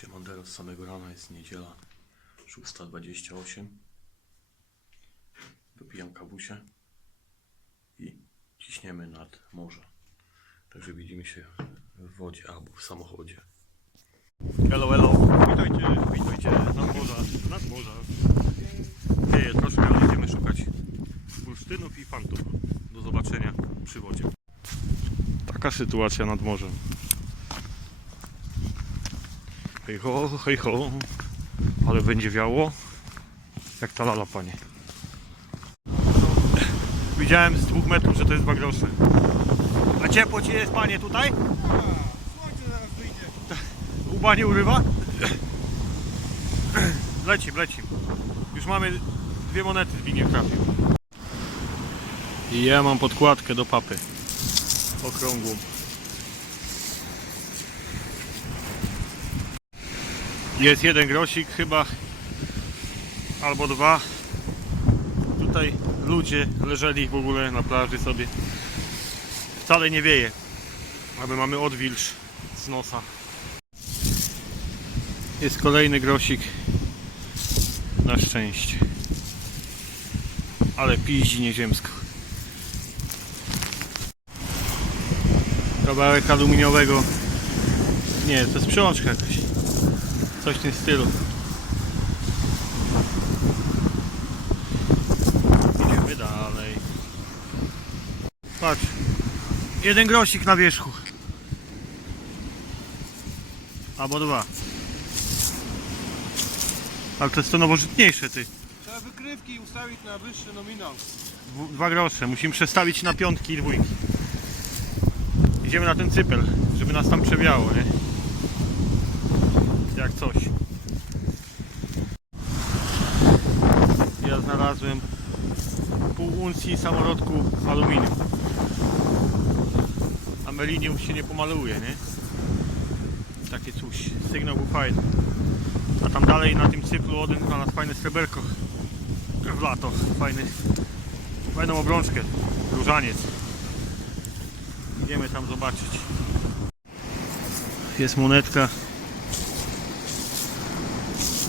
Siemandero, z samego rana jest niedziela 6.28 Wypijam kawusie i ciśniemy nad morze. Także widzimy się w wodzie albo w samochodzie. Hello, hello. Witajcie, witajcie nad morza. Nad morza. Wieje troszkę, ale idziemy szukać bursztynów i fantów. Do zobaczenia przy wodzie. Taka sytuacja nad morzem. Hej ho, hej ho. Ale będzie wiało. Jak ta lala, panie. Widziałem z dwóch metrów, że to jest dwa grosze. A ciepło ci jest, panie, tutaj? Słońce zaraz wyjdzie. Łba nie urywa? Lecim, lecim. Już mamy dwie monety Zbigniew trafił. I ja mam podkładkę do papy. Okrągłą. Jest jeden grosik chyba. Albo dwa. Tutaj ludzie leżeli w ogóle na plaży sobie. Wcale nie wieje. A my mamy odwilż z nosa. Jest kolejny grosik. Na szczęście. Ale piździ nieziemsko. Kawałek aluminiowego. Nie, to jest przełączka jakaś. Coś w tym stylu. Idziemy dalej. Patrz. Jeden grosik na wierzchu. Albo dwa. Ale to jest to nowożytniejsze, ty. Trzeba wykrywki ustawić na wyższy nominał. Dwa grosze. Musimy przestawić na piątki i dwójki. Idziemy na ten cypel, żeby nas tam przewiało, nie? Jak coś. Ja znalazłem pół uncji samorodku aluminium. A melinium się nie pomaluje, nie? Takie coś. Sygnał był fajny. A tam dalej na tym cyplu Odyn znalazł fajne sreberko w lato. Fajny, fajną obrączkę. Różaniec. Idziemy tam zobaczyć. Jest monetka.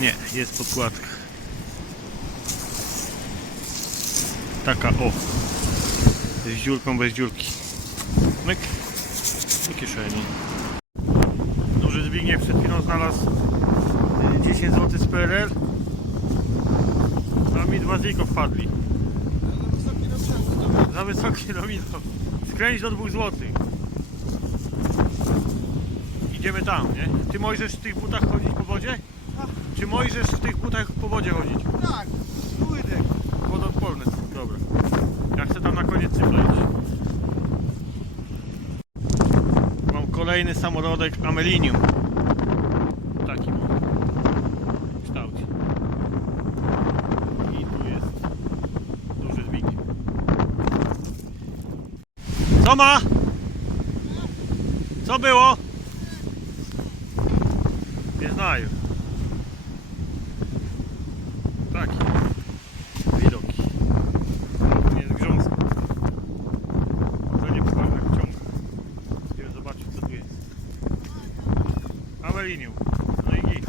Nie, jest podkładka. Taka o. Z dziurką bez dziurki. Myk. Do kieszeni. Duży Zbigniew przed chwilą znalazł y, 10 zł z PRL. A mi dwa ziko wpadli. Za wysokie nomino. Skręć do 2 zł. Idziemy tam, nie? Ty możesz w tych butach chodzić po wodzie? Czy możesz w tych butach po wodzie chodzić? Tak, łydek. Wodoodporne, dobra. Ja chcę tam na koniec cypla iść. Mam kolejny samorodek Amelinium. Taki mam. W kształcie. I tu jest duży zbik. Co ma? Co było? Nie znają. Taki. Widoki. Nie jest grząsko. To nie pokażę jak ciąga. Idziemy zobaczyć co tu jest. Amelinium. No i git.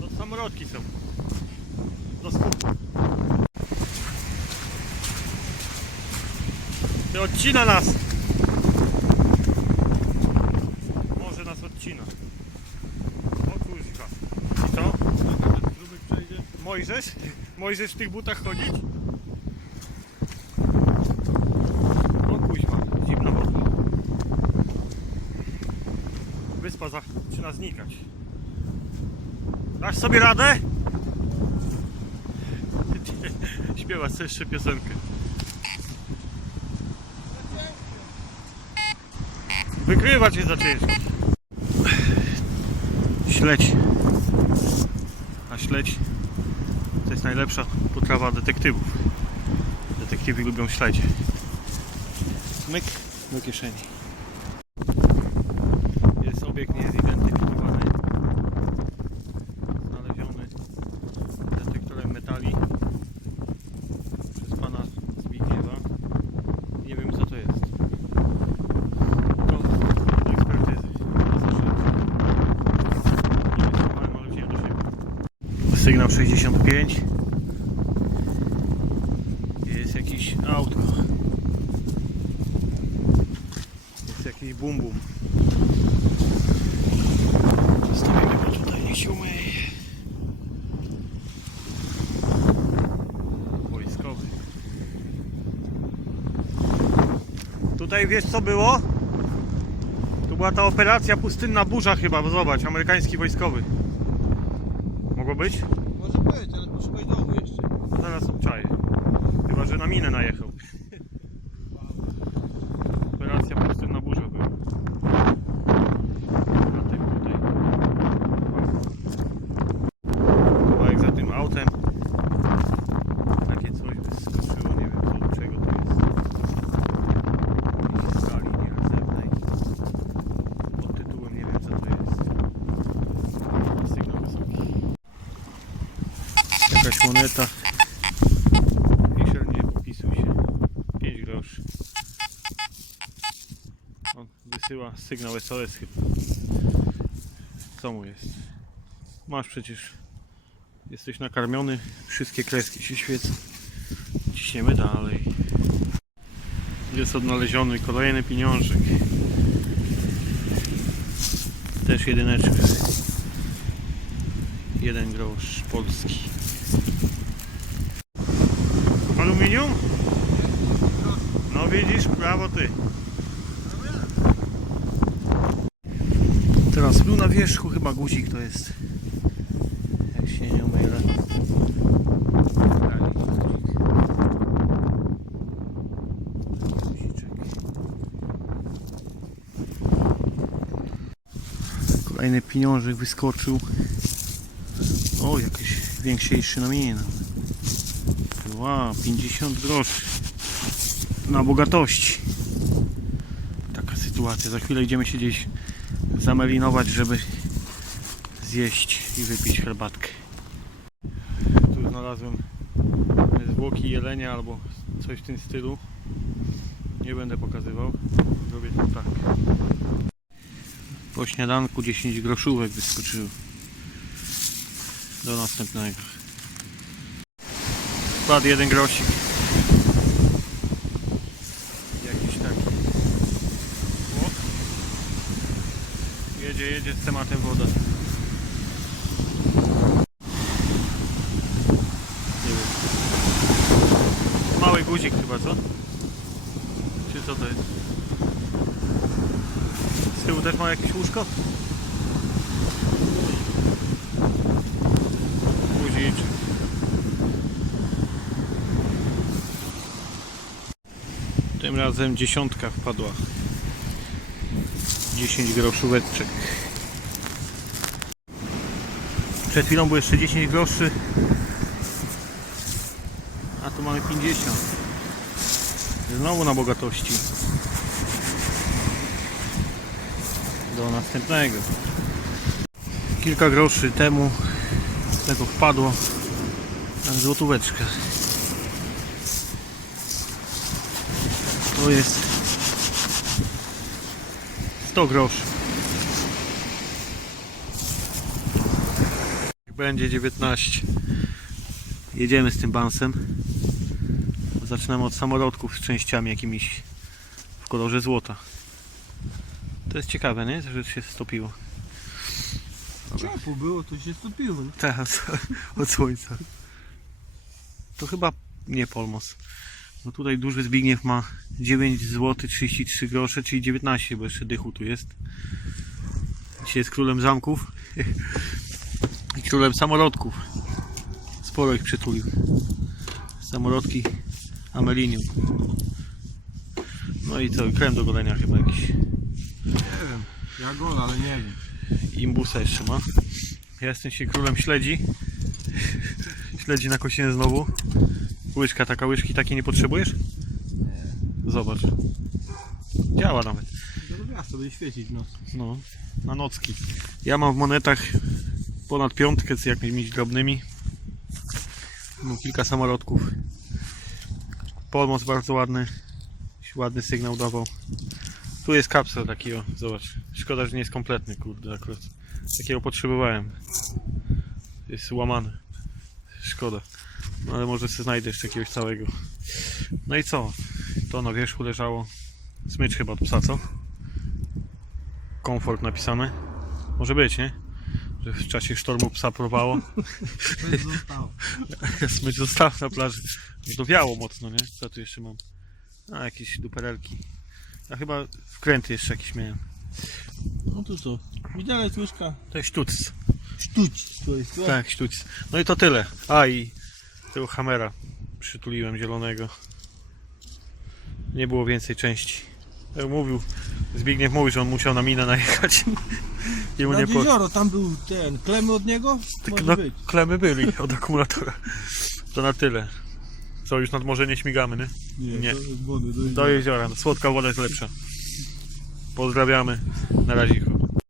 To samorodki są. Do skupu. Ty odcina nas. Może nas odcina. O kurwa. I co? Grubek przejdzie. Mojżesz? Mojżesz w tych butach chodzić? O kuźma, zimna woda. Wyspa zaczyna znikać. Dasz sobie radę? Śpiewasz sobie jeszcze piosenkę. Wygrywać jest za ciężko. Śledź. A śledź to jest najlepsza potrawa detektywów. Detektywi lubią śledzie. Myk do kieszeni. Jest obiekt niezidentyfikowany. Znaleziony detektorem metali przez pana Zbigniewa. Nie wiem co to jest. To do ekspertyzy. Na zaszczyt. Sygnał 65. Jest jakiś auto. Jest jakiś bum bum. Stawimy go tutaj, niech się umyje. Wojskowy. Tutaj wiesz co było? Tu była ta operacja pustynna burza chyba, zobacz, amerykański wojskowy. Mogło być? Może być, ale poszukaj domu jeszcze. Zaraz obczaję. Chyba, że na minę najechał. Operacja pustynna burza była. Na tym tutaj. Kawałek za tym autem. Takie coś wyskoczyło, nie wiem co, do czego to jest. Jakiejś skali nierdzewnej. Pod tytułem nie wiem co to jest. Sygnał wysoki. Jakaś moneta. Fischer nie popisuj się. 5 groszy. On wysyła sygnał SOS chyba. Co mu jest? Masz przecież. Jesteś nakarmiony. Wszystkie kreski się świecą. Ciśniemy dalej. Jest odnaleziony kolejny pieniążek. Też jedyneczka. Jeden grosz polski. Aluminium? No widzisz, prawo ty. Teraz był na wierzchu chyba guzik to jest. Jak się nie. Guziczek. Kolejny pieniążek wyskoczył. O, jakiś większejszy na mnie. Wow, 50 groszy. Na bogatości. Taka sytuacja. Za chwilę idziemy się gdzieś zamelinować, żeby zjeść i wypić herbatkę. Tu znalazłem zwłoki jelenia albo coś w tym stylu. Nie będę pokazywał. Zrobię to tak. Po śniadanku 10 groszówek wyskoczyło. Do następnego. Wpadł jeden grosik. Jakiś taki. O. Jedzie, jedzie z tematem woda. Nie wiem. Mały guzik chyba, co? Czy co to jest? Z tyłu też ma jakieś łóżko? Guziczek. Tym razem dziesiątka wpadła. 10 groszóweczek. Przed chwilą było jeszcze 10 groszy. A tu mamy 50. Znowu na bogatości. Do następnego. Kilka groszy temu tego wpadło na złotóweczkę. To jest 100 groszy. Będzie 19. Jedziemy z tym bansem. Zaczynamy od samorodków z częściami jakimiś w kolorze złota. To jest ciekawe, nie? Że się stopiło. Ciepło było, to się stopiło. Teraz od słońca. To chyba nie Polmos. No tutaj duży Zbigniew ma 9 zł 33 grosze, czyli 19, bo jeszcze dychu tu jest. Dzisiaj jest królem zamków i królem samolotków. Sporo ich przytulił. Samolotki Amelinium. No i co, krem do golenia chyba jakiś. Nie wiem. Ja gol, ale nie wiem. Imbusa jeszcze ma. Ja jestem się królem śledzi. Śledzi na kosinie znowu. Łyżka taka, łyżki takiej nie potrzebujesz? Zobacz. Działa nawet. Miasta będzie świecić nos. No, na nocki. Ja mam w monetach ponad piątkę z jakimiś drobnymi. Mam kilka samolotków. Polmos bardzo ładny. Ładny sygnał dawał. Tu jest kapsel taki, o, zobacz. Szkoda, że nie jest kompletny, kurde, akurat. Takiego potrzebowałem. Jest łamany. Szkoda. Ale może sobie znajdę jeszcze jakiegoś całego. No i co? To na wierzchu leżało. Smycz chyba od psa, co? Komfort napisane. Może być, nie? Że w czasie sztormu psa porwało. Coś zostało. Smycz został na plaży. Dowiało mocno, nie? Co tu jeszcze mam? A, jakieś duperelki. Ja chyba wkręty jeszcze jakieś miałem. No to co? Widelec, łyżka. To jest sztuc. Sztuć. To jest to. Tak, sztuc. No i to tyle. A i tego hamera przytuliłem zielonego. Nie było więcej części. Jak mówił, Zbigniew mówił, że on musiał na minę najechać. I mu Nad nie po... jezioro, tam był ten, klemy od niego? Może no, być. klemy byli od akumulatora. To na tyle. Co, już nad morze nie śmigamy, nie? Nie, nie. To, wody, do Do jeziora. Słodka woda jest lepsza. Pozdrawiamy. Na razie.